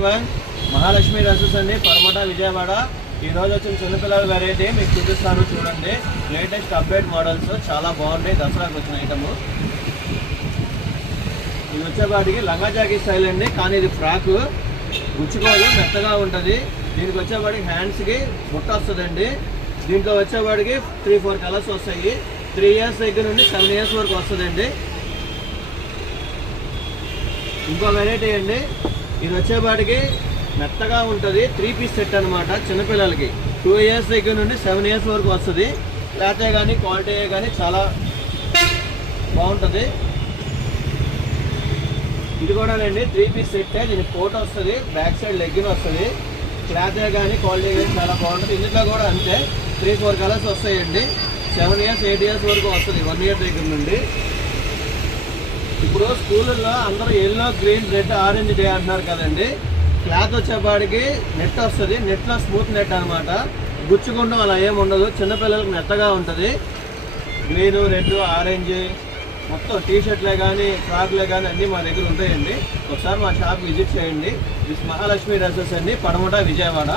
Mahalakshmi dresses అండి, పరమట విజయవాడ. ఈ రోజు వచ్చిన చిన్నపిల్లల వెరైటీ మీకు చూపిస్తాను చూడండి. లేటెస్ట్ అప్డేట్ మోడల్స్ చాలా బాగుంటాయి. దసరాకి వచ్చిన ఐటమ్ ఇది వచ్చేపాటికి లంగా జాకెట్ స్టైల్ అండి, కానీ ఇది ఫ్రాక్ గుచ్చుకోదు, మెత్తగా ఉంటుంది. దీనికి వచ్చేపాటికి హ్యాండ్స్కి బుట్ట వస్తుందండి. దీంట్లో వచ్చేపాటికి 3-4 కలర్స్ వస్తాయి. 3 ఇయర్స్ దగ్గర నుండి 7 ఇయర్స్ వరకు వస్తుందండి. ఇంకో వెరైటీ అండి, ఇది వచ్చేపాటికి మెత్తగా ఉంటుంది. 3 పీస్ సెట్ అనమాట. చిన్నపిల్లలకి 2 ఇయర్స్ దగ్గర నుండి 7 ఇయర్స్ వరకు వస్తుంది. క్లాతే కానీ క్వాలిటీ కానీ చాలా బాగుంటుంది. ఇది కూడా అండి 3 పీస్ సెట్. దీనికి కోట్ వస్తుంది, బ్యాక్ సైడ్ లెగ్గిన్ వస్తుంది. క్లాతే కానీ క్వాలిటీ కానీ చాలా బాగుంటుంది. ఇందులో కూడా అంతే 3-4 కలర్స్ వస్తాయండి. 7 ఇయర్స్ 8 ఇయర్స్ వరకు వస్తుంది, 1 ఇయర్ దగ్గర నుండి. ఇప్పుడు స్కూళ్ళల్లో అందరూ yellow, green, red, orange day అంటున్నారు కదండి. క్లాత్ వచ్చేపాటికి నెట్ వస్తుంది. నెట్లో స్మూత్ నెట్ అనమాట. గుచ్చుకుంటాం అలా ఏమి ఉండదు. చిన్నపిల్లలకు మెత్తగా ఉంటుంది. గ్రీను, రెడ్, ఆరెంజ్ మొత్తం టీషర్ట్లే కానీ ఫ్రాక్లే కానీ అన్నీ మా దగ్గర ఉంటాయండి. ఒకసారి మా షాప్ విజిట్ చేయండి. దిస్ మహాలక్ష్మి డ్రెస్సెస్ అండి, పడమట విజయవాడ.